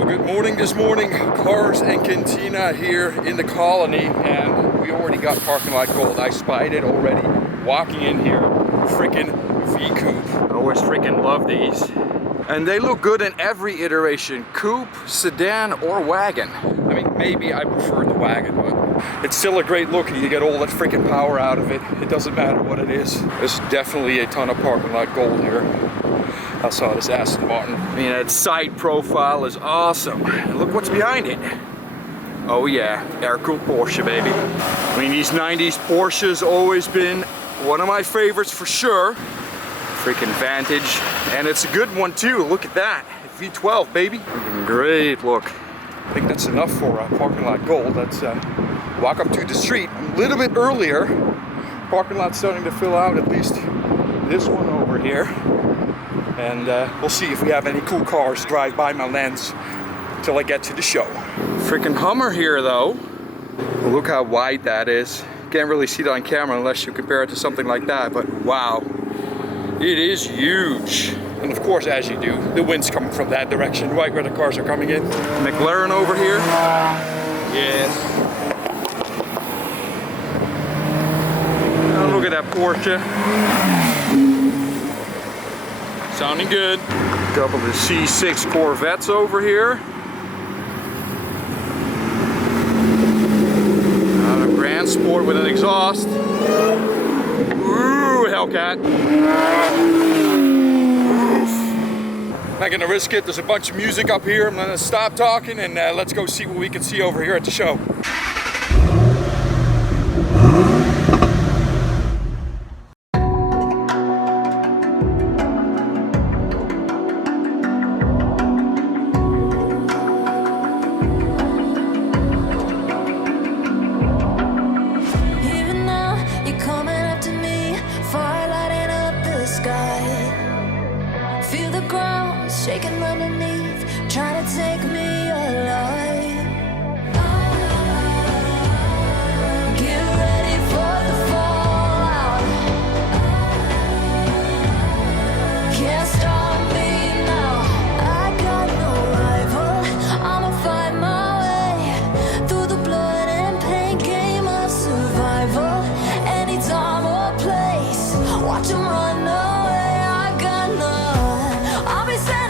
Well, good morning this morning. Cars and Cantina here in the colony, and we already got parking lot gold. I spied it already walking in here. Freaking V-Coupe. I always freaking love these. And they look good in every iteration. Coupe, sedan, or wagon. I mean, maybe I prefer the wagon, but it's still a great look. You get all that freaking power out of it. It doesn't matter what it is. There's definitely a ton of parking lot gold here. I saw this Aston Martin. I mean, that side profile is awesome. And look what's behind it. Oh yeah, air-cooled Porsche, baby. I mean, these 90s Porsches always been one of my favorites for sure. Freaking Vantage. And it's a good one too. Look at that. V12, baby. Great look. I think that's enough for parking lot gold. Let's walk up to the street a little bit earlier. Parking lot's starting to fill out, at least this one over here. And we'll see if we have any cool cars drive by my lens until I get to the show. Freaking Hummer here though. Look how wide that is. Can't really see it on camera unless you compare it to something like that, but wow. It is huge. And of course, as you do, the wind's coming from that direction, right where the cars are coming in. McLaren over here. Yes. Oh, look at that Porsche. Sounding good. A couple of C6 Corvettes over here. A Grand Sport with an exhaust. Ooh, Hellcat. Oof. Not gonna risk it. There's a bunch of music up here. I'm gonna stop talking and let's go see what we can see over here at the show. Shaking underneath, trying to take me alive. Get ready for the fallout. Can't stop me now. I got no rival. I'ma find my way through the blood and pain game of survival. Any time or place, watch 'em run away. I got none. I'll be standing.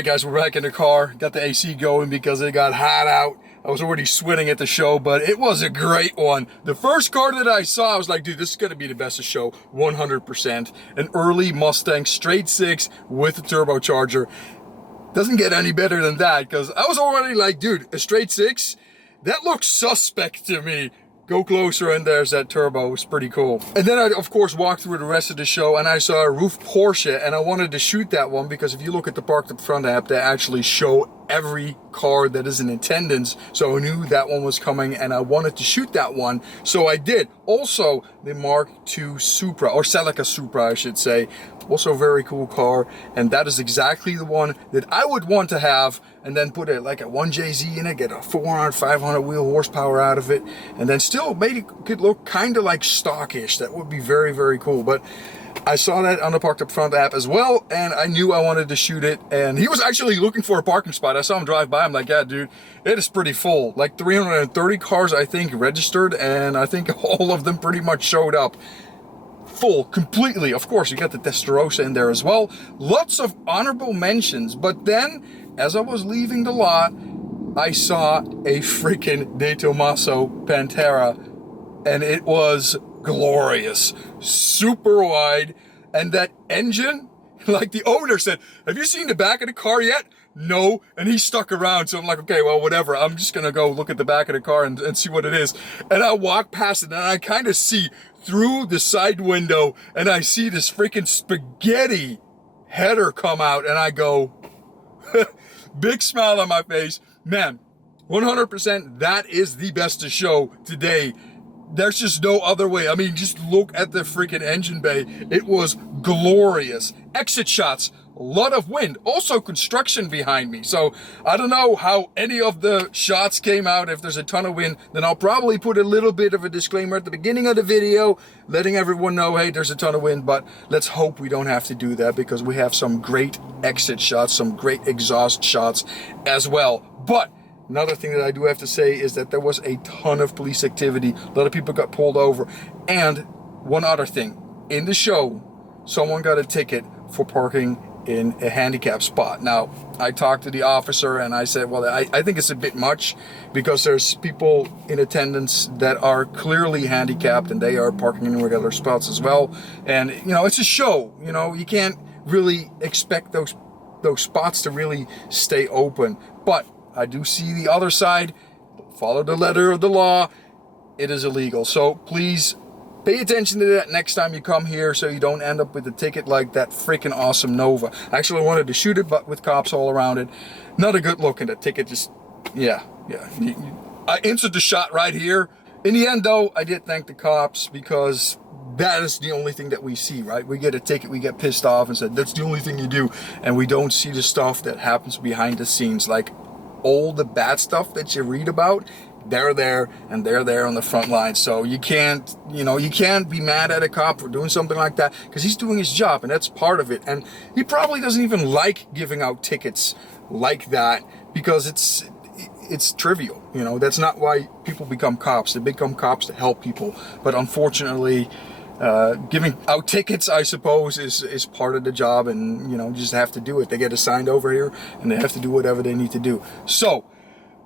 Alright guys, we're back in the car. Got the AC going because it got hot out. I was already sweating at the show, but it was a great one. The first car that I saw, I was like, dude, this is going to be the best of the show, 100%. An early Mustang straight six with a turbocharger. Doesn't get any better than that, because I was already like, dude, a straight six? That looks suspect to me. Go closer, and there's that turbo. It was pretty cool. And then I, of course, walked through the rest of the show, and I saw a roof Porsche, and I wanted to shoot that one, because if you look at the Parked Up Front app, they actually show every car that is in attendance. So I knew that one was coming, and I wanted to shoot that one, so I did. Also, the Mark II Supra, or Celica Supra, I should say. Also a very cool car, and that is exactly the one that I would want to have, and then put it like a 1JZ in it, get a 400, 500 wheel horsepower out of it, and then still made it could look kind of like stockish. That would be very, very cool. But I saw that on the Parked Up Front app as well, and I knew I wanted to shoot it, and he was actually looking for a parking spot. I saw him drive by. I'm like, yeah, dude, it is pretty full. Like 330 cars, I think, registered, and I think all of them pretty much showed up. Full, completely. Of course, you got the Testarossa in there as well. Lots of honorable mentions, but then, as I was leaving the lot, I saw a freaking DeTomaso Pantera, and it was glorious. Super wide, and that engine, like the owner said, have you seen the back of the car yet? No, and he stuck around, so I'm like, okay, well, whatever. I'm just gonna go look at the back of the car and see what it is. And I walk past it, and I kind of see through the side window, and I see this freaking spaghetti header come out, and I go, big smile on my face. Man, 100%, that is the best to show today. There's just no other way. I mean, just look at the freaking engine bay. It was glorious. Exit shots, a lot of wind, also construction behind me. So I don't know how any of the shots came out. If there's a ton of wind, then I'll probably put a little bit of a disclaimer at the beginning of the video, letting everyone know, hey, there's a ton of wind, but let's hope we don't have to do that, because we have some great exit shots, some great exhaust shots as well. But another thing that I do have to say is that there was a ton of police activity. A lot of people got pulled over. And one other thing, in the show, someone got a ticket for parking in a handicap spot. Now, I talked to the officer, and I said, well, I think it's a bit much, because there's people in attendance that are clearly handicapped, and they are parking in regular spots as well. And, you know, it's a show. You know, you can't really expect those spots to really stay open. But I do see the other side. Follow the letter of the law. It is illegal. So please pay attention to that next time you come here, so you don't end up with a ticket like that freaking awesome Nova. I actually wanted to shoot it, but with cops all around it. Not a good look, and the ticket just, yeah. I answered the shot right here. In the end, though, I did thank the cops, because that is the only thing that we see, right? We get a ticket, we get pissed off and said, that's the only thing you do. And we don't see the stuff that happens behind the scenes, like all the bad stuff that you read about. They're there, and they're there on the front line. So you can't, you can't be mad at a cop for doing something like that, because he's doing his job, and that's part of it. And he probably doesn't even like giving out tickets like that, because it's trivial. That's not why people become cops. They become cops to help people. But unfortunately, giving out tickets, I suppose, is part of the job, and you just have to do it. They get assigned over here, and they have to do whatever they need to do. So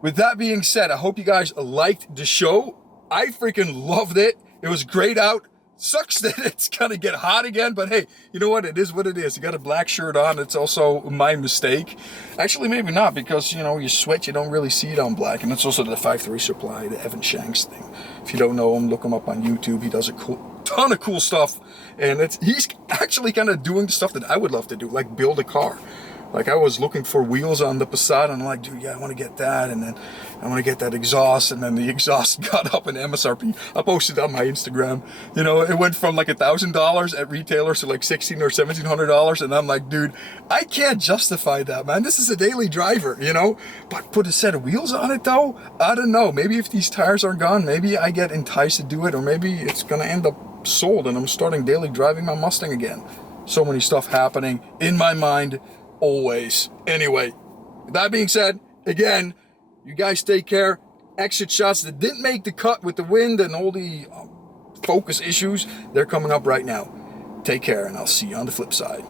with that being said, I hope you guys liked the show. I freaking loved it. It was great out. Sucks that it's gonna get hot again, but hey, you know what? It is what it is. You got a black shirt on. It's also my mistake. Actually, maybe not, because you sweat, you don't really see it on black. And it's also the 5.3 supply, the Evan Shanks thing. If you don't know him, look him up on YouTube. He does a ton of cool stuff, and he's actually kind of doing the stuff that I would love to do, like build a car. Like, I was looking for wheels on the Passat, and I'm like, dude, yeah, I want to get that, and then I want to get that exhaust, and then the exhaust got up in MSRP. I posted on my Instagram. It went from like $1,000 at retailers to like $1,600 or $1,700, and I'm like, dude, I can't justify that, man. This is a daily driver, But put a set of wheels on it, though? I don't know. Maybe if these tires are gone, maybe I get enticed to do it, or maybe it's gonna end up sold, and I'm starting daily driving my Mustang again. So many stuff happening in my mind. Always. Anyway, that being said, again, you guys take care. Exit shots that didn't make the cut with the wind and all the focus issues, they're coming up right now. Take care, and I'll see you on the flip side.